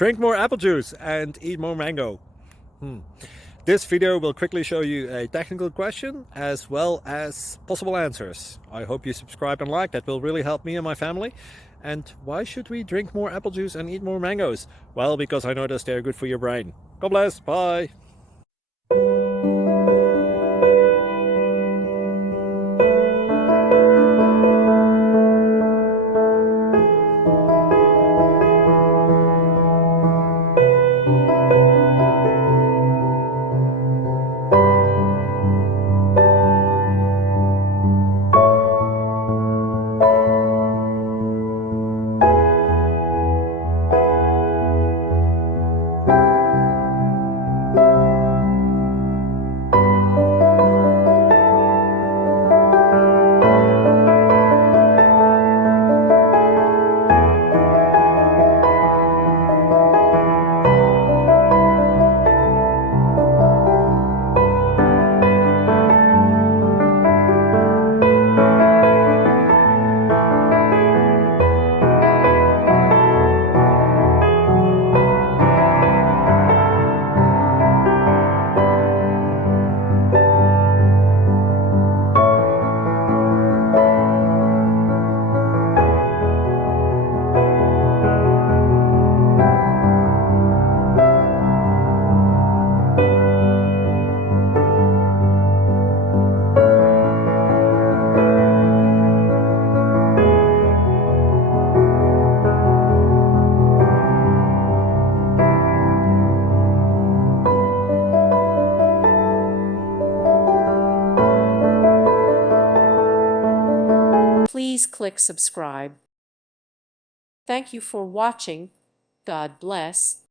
Drink more apple juice and eat more mango. This video will quickly show you a technical question as well as possible answers. I hope you subscribe and like, that will really help me and my family. And why should we drink more apple juice and eat more mangoes? Well, because I noticed they're good for your brain. God bless, bye! Please click subscribe. Thank you for watching. God bless.